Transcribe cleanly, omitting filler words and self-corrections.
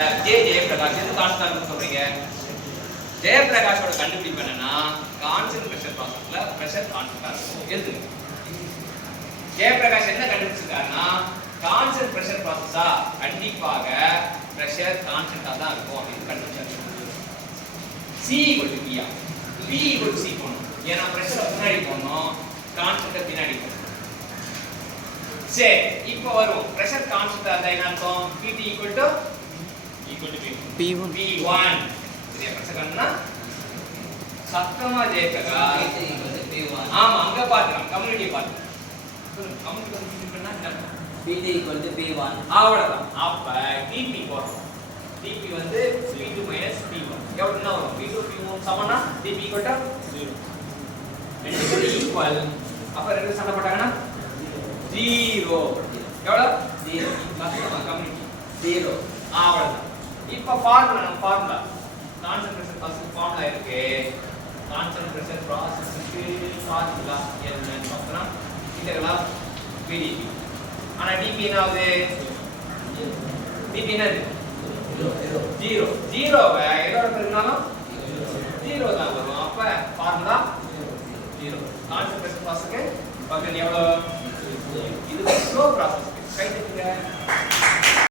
ஜெயபிரகாஷ் எது கான்ஸ்டன்ட் சொல்றீங்க? ஜெயபிரகாஷோட கண்டுபிடிப்பு என்னன்னா கான்ஸ்டன்ட் பிரஷர் ப்ராசஸ்ல பிரஷர் கான்ஸ்டன்டா இருக்கும். எழுதுங்க. ஜெயபிரகாஷ் என்ன கண்டுபிடிச்சிருக்காருன்னா கான்ஸ்டன்ட் பிரஷர் ப்ராசஸா கண்டிப்பாக பிரஷர் கான்ஸ்டன்டா தான் இருக்கும் அப்படின்னு கண்டுபிடிச்சாரு. C = P ஆ P = C போணும். ஏன்னா பிரஷர் முன்னாடி போணும், கான்ஸ்டன்ட் பின்னாடி போணும். சரி, இப்போ வரும் பிரஷர் கான்ஸ்டன்டா இருந்தா என்ன அர்த்தம்? PT P1 சரியா? பிரஷர் கான்ஸ்டன்ட்னா சத்தமா ஜெயபிரகாஷ் ஆமா அங்க பாத்துறோம் கம்யூனிட்டி பாத்துறோம். கம்யூனிட்டி கன்ஃபியூஷன் பண்ணா PT = P1 அவ்வளவுதான். அப்ப TP போறோம். TP வந்து P2 - P1 எவ்வளவுனா வரும்? P2 P1 சமம்னா TP = 0. ரெண்டு ஈக்குவல். அப்ப ரெண்டு சண்டை போட்டாங்கன்னா 0. எவ்வளவு? 0. மொத்தமா கம்யூனிட்டி 0. அவ்வளவுதான். இப்ப formula constant pressure process formula இருக்கு. கான்ஸ்டன்ட் பிரஷர் ப்ராசஸ்க்கு ஃபார்முலா என்னன்னு பார்த்தா இன்டெகிரல் ஆஃப் VdP. ஆனா dP என்ன ஆகுது? dP என்னது? 0. 0வை எதோட பெருக்கினாலும் 0 தான் வரும். அப்ப ஃபார்முலா 0. கான்ஸ்டன்ட் பிரஷர் ப்ராசஸ்க்கு பக்கத்துல எவ்வளவு? இது ஸ்லோ ப்ராசஸ். கை தட்டுங்க.